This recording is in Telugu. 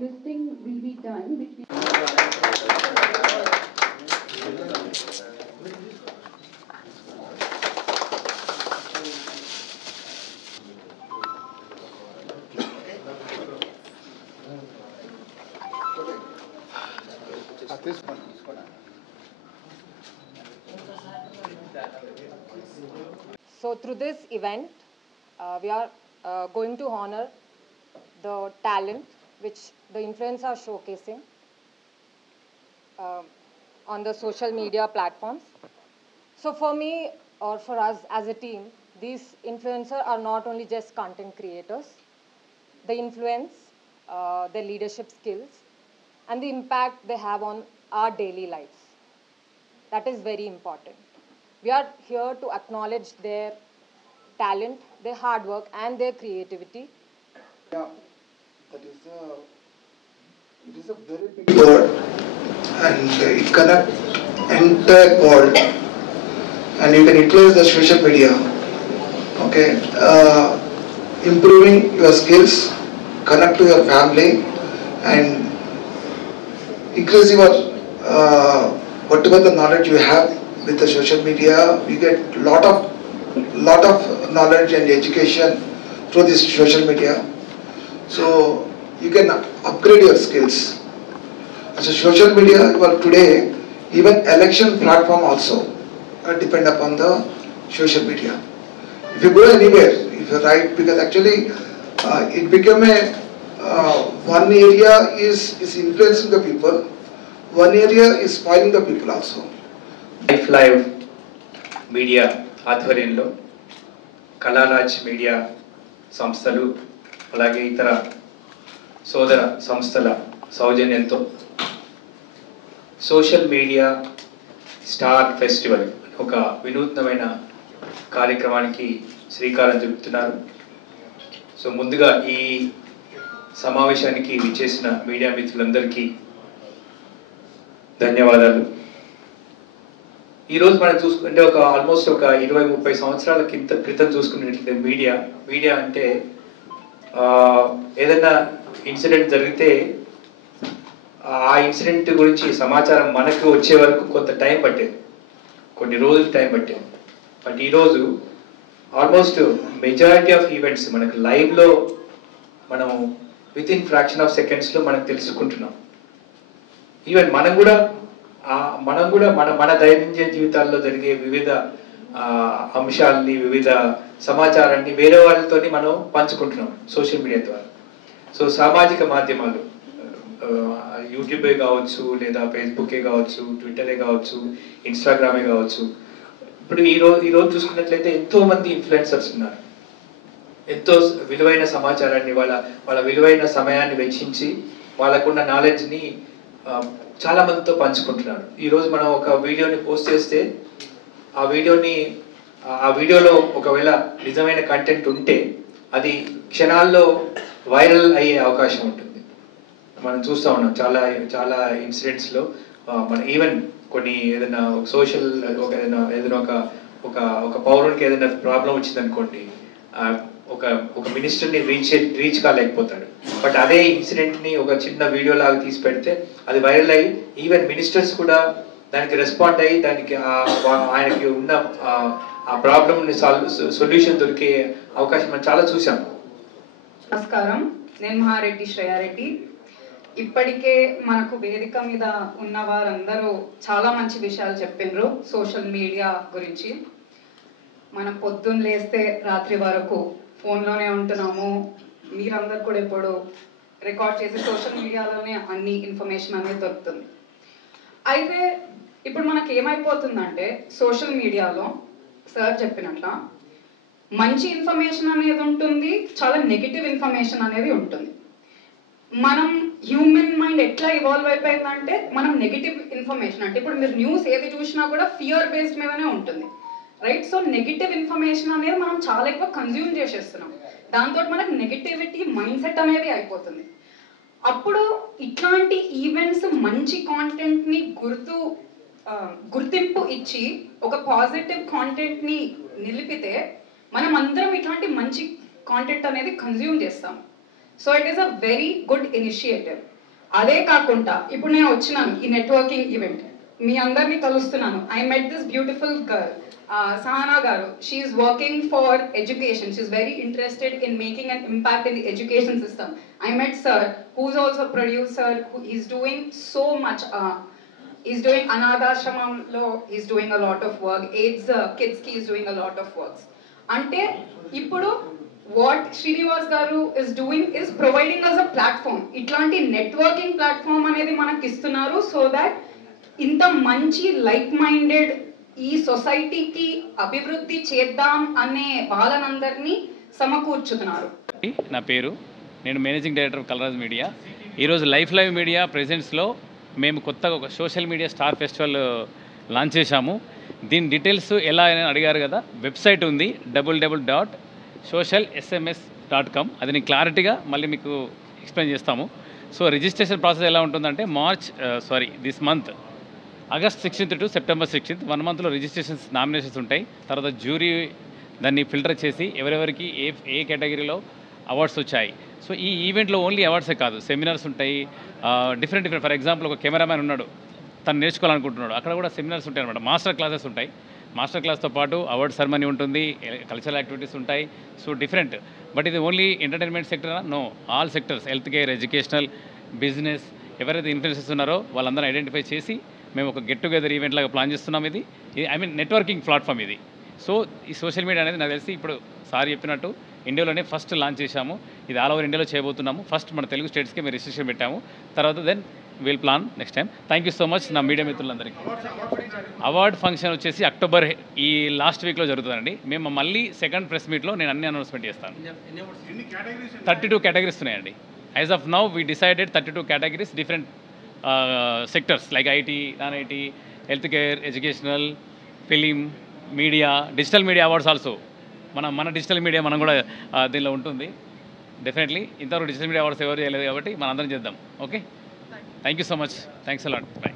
shortlisting will be done, which we So through this event, we are going to honor the talent which the influencers are showcasing on the social media platforms. So for me, or for us as a team, these influencers are not only just content creators. They influence, their leadership skills, and the impact they have on our daily lives. That is very important. We are here to acknowledge their talent, their hard work, and their creativity. Yeah, it is a very big word, and it connects entire world, and you can utilize the social media. Okay, improving your skills, connect to your family, and increase your whatever the knowledge you have with the social media. You get lot of knowledge and education through this social media. So you can upgrade your skills. As a social media, well, today even election platform also depend upon the social media. If you go anywhere, if you write, because actually it became a one area is influencing the people, one area is spoiling the people also. Live media ఆధ్వర్యంలో కళారాజ్ మీడియా సంస్థలు అలాగే ఇతర సోదర సంస్థల సౌజన్యంతో సోషల్ మీడియా స్టార్ ఫెస్టివల్ ఒక వినూత్నమైన కార్యక్రమానికి శ్రీకారం చుడుతున్నారు. సో ముందుగా ఈ సమావేశానికి విచ్చేసిన మీడియా మిత్రులందరికీ ధన్యవాదాలు. ఈరోజు మనం చూసుకుంటే ఒక ఆల్మోస్ట్ ఒక 20-30 సంవత్సరాల క్రితం చూసుకున్నట్లయితే మీడియా అంటే ఏదైనా ఇన్సిడెంట్ జరిగితే ఆ ఇన్సిడెంట్ గురించి సమాచారం మనకు వచ్చే వరకు కొంత టైం పట్టేది, కొన్ని రోజులు టైం పట్టేది. బట్ ఈరోజు ఆల్మోస్ట్ మెజారిటీ ఆఫ్ ఈవెంట్స్ మనకు లైవ్లో మనం విత్ ఇన్ ఫ్రాక్షన్ ఆఫ్ సెకండ్స్లో మనం తెలుసుకుంటున్నాం. ఈవెన్ మనం కూడా మన దైనందిన జీవితాల్లో జరిగే వివిధ అంశాలని, వివిధ సమాచారాన్ని వేరే వాళ్ళతో మనం పంచుకుంటున్నాం సోషల్ మీడియా ద్వారా. సో సామాజిక మాధ్యమాలు యూట్యూబే కావచ్చు, లేదా ఫేస్బుకే కావచ్చు, ట్విట్టరే కావచ్చు, ఇన్స్టాగ్రామే కావచ్చు. ఇప్పుడు ఈరోజు చూసుకున్నట్లయితే ఎంతోమంది ఇన్ఫ్లుయెన్సర్స్ ఉన్నారు. ఎంతో విలువైన సమాచారాన్ని వాళ్ళ విలువైన సమయాన్ని వెచ్చించి వాళ్ళకున్న నాలెడ్జ్ని చాలా మందితో పంచుకుంటున్నారు. ఈరోజు మనం ఒక వీడియోని పోస్ట్ చేస్తే ఆ వీడియోలో ఒకవేళ నిజమైన కంటెంట్ ఉంటే అది క్షణాల్లో వైరల్ అయ్యే అవకాశం ఉంటుంది. మనం చూస్తూ ఉన్నాం చాలా ఇన్సిడెంట్స్లో. మన ఈవెన్ కొన్ని ఏదైనా సోషల్ ఏదైనా ఒక పౌరునికి ఏదైనా ప్రాబ్లం వచ్చిందనుకోండి, ఒక మినిస్టర్ని రీచ్ కాలేకపోతాడు. బట్ అదే ఇన్సిడెంట్ని ఒక చిన్న వీడియో లాగా తీసి పెడితే అది వైరల్ అయ్యి ఈవెన్ మినిస్టర్స్ కూడా దానికి రెస్పాండ్ అయ్యి దానికి ఆయనకి ఉన్న ఆ ప్రాబ్లమ్ని సొల్యూషన్ దొరికే అవకాశం మనం చాలా చూసాం. నమస్కారం, నేను మహారెడ్డి శ్రేయారెడ్డి. ఇప్పటికే మనకు వేదిక మీద ఉన్న వారందరూ చాలా మంచి విషయాలు చెప్పిండ్రు సోషల్ మీడియా గురించి. మనం పొద్దున్న లేస్తే రాత్రి వరకు ఫోన్లోనే ఉంటున్నాము. మీరందరూ కూడా ఇప్పుడు రికార్డ్ చేసి సోషల్ మీడియాలోనే అన్ని ఇన్ఫర్మేషన్ అనేది దొరుకుతుంది. అయితే ఇప్పుడు మనకి ఏమైపోతుందంటే సోషల్ మీడియాలో సార్ చెప్పినట్ల మంచి ఇన్ఫర్మేషన్ అనేది ఉంటుంది, చాలా నెగిటివ్ ఇన్ఫర్మేషన్ అనేది ఉంటుంది. మనం హ్యూమన్ మైండ్ ఎట్లా ఇవాల్వ్ అయిపోయిందంటే మనం నెగిటివ్ ఇన్ఫర్మేషన్ అంటే ఇప్పుడు మీరు న్యూస్ ఏది చూసినా కూడా ఫియర్ బేస్డ్ మీదనే ఉంటుంది, రైట్? సో నెగిటివ్ ఇన్ఫర్మేషన్ అనేది మనం చాలా ఎక్కువ కన్జ్యూమ్ చేసేస్తున్నాం. దాంతో మనకు నెగిటివిటీ మైండ్ సెట్ అనేది అయిపోతుంది. అప్పుడు ఇట్లాంటి ఈవెంట్స్ మంచి కాంటెంట్ని గుర్తింపు ఇచ్చి ఒక పాజిటివ్ కాంటెంట్ని నిలిపితే మనం అందరం ఇట్లాంటి మంచి కాంటెంట్ అనేది కన్జ్యూమ్ చేస్తాం. So it is a very good initiative. అదే కాకుండా ఇప్పుడు నేను వచ్చినాను ఈ నెట్వర్కింగ్ ఈవెంట్, మీ అందరినీ కలుస్తున్నాను. I met this beautiful girl Sahana Garu. She is working for education. She is very interested in making an impact in the education system. I met Sir, who is also a producer, who is doing so much. He's doing Anadhashramamlo, he's doing a lot of work. AIDS Kids Ki is doing a lot of works. Ante ippudu what Srinivas Garu is doing is providing us a platform. Itlanti networking platform anedi manaku istunnaru, so that inta manchi like minded ఈ సొసైటీకి అభివృద్ధి చేద్దాం అనే వాళ్ళనందరినీ సమకూర్చుతున్నారు. నా పేరు, నేను managing director of Kalaraj media. ఈరోజు లైఫ్ మీడియా ప్రెజెన్స్లో మేము కొత్తగా ఒక social media star festival launch చేశాము. దీని డీటెయిల్స్ ఎలా అని అడిగారు కదా, వెబ్సైట్ ఉంది www.socialsms.com. అది నేను క్లారిటీగా మళ్ళీ మీకు ఎక్స్ప్లెయిన్ చేస్తాము. సో రిజిస్ట్రేషన్ ప్రాసెస్ ఎలా ఉంటుందంటే this month August 16th to September 16th 1 monthలో రిజిస్ట్రేషన్స్ నామినేషన్స్ ఉంటాయి. తర్వాత జ్యూరీ దాన్ని ఫిల్టర్ చేసి ఎవరెవరికి ఏ కేటగిరీలో అవార్డ్స్ వచ్చాయి. సో ఈ ఈవెంట్లో ఓన్లీ అవార్డ్సే కాదు, సెమినార్స్ ఉంటాయి, డిఫరెంట్ ఫర్ ఎగ్జాంపుల్ ఒక కెమెరామ్యాన్ ఉన్నాడు, తను నేర్చుకోవాలనుకుంటున్నాడు, అక్కడ కూడా సెమినార్స్ ఉంటాయి అనమాట. మాస్టర్ క్లాసెస్ ఉంటాయి. మాస్టర్ క్లాస్తో పాటు అవార్డ్ సెరమనీ ఉంటుంది, కల్చరల్ యాక్టివిటీస్ ఉంటాయి. So different. బట్ ఇది only entertainment sector no, all sectors, health care, educational, business, ఎవరైతే ఇన్ఫ్లుయెన్సర్స్ ఉన్నారో వాళ్ళందరూ ఐడెంటిఫై చేసి మేము ఒక గెట్ టుగెదర్ ఈవెంట్ లాగా ప్లాన్ చేస్తున్నాం. ఇది నెట్వర్కింగ్ ప్లాట్ఫామ్ ఇది. సో ఈ సోషల్ మీడియా అనేది నాకు తెలిసి ఇప్పుడు సార్ చెప్పినట్టు ఇండియాలోనే ఫస్ట్ లాంచ్ చేశాము. ఇది ఆల్ ఓవర్ ఇండియాలో చేయబోతున్నాము. ఫస్ట్ మన తెలుగు స్టేట్స్కి మేము రిజిస్ట్రేషన్ పెట్టాము. తర్వాత then will plan next time. Thank you so much నా మీడియా మిత్రులందరికీ. అవార్డ్ ఫంక్షన్ వచ్చేసి అక్టోబర్ ఈ లాస్ట్ వీక్లో జరుగుతుందండి. మేము మళ్ళీ సెకండ్ ప్రెస్ మీట్లో నేను అన్ని అనౌన్స్మెంట్ చేస్తాను. 32 కేటగిరీస్ ఉన్నాయండి. As of now we decided 32 categories, different sectors like IT, non IT, health care, educational, film, media, digital media awards also. మన డిజిటల్ మీడియా మనం కూడా దీనిలో ఉంటుంది. డెఫినెట్లీ ఇంతవరకు డిజిటల్ మీడియా అవార్డ్స్ ఎవరు చేయలేదు కాబట్టి మనం అందరం చేద్దాం. Okay, thank you so much. Thanks a lot. By.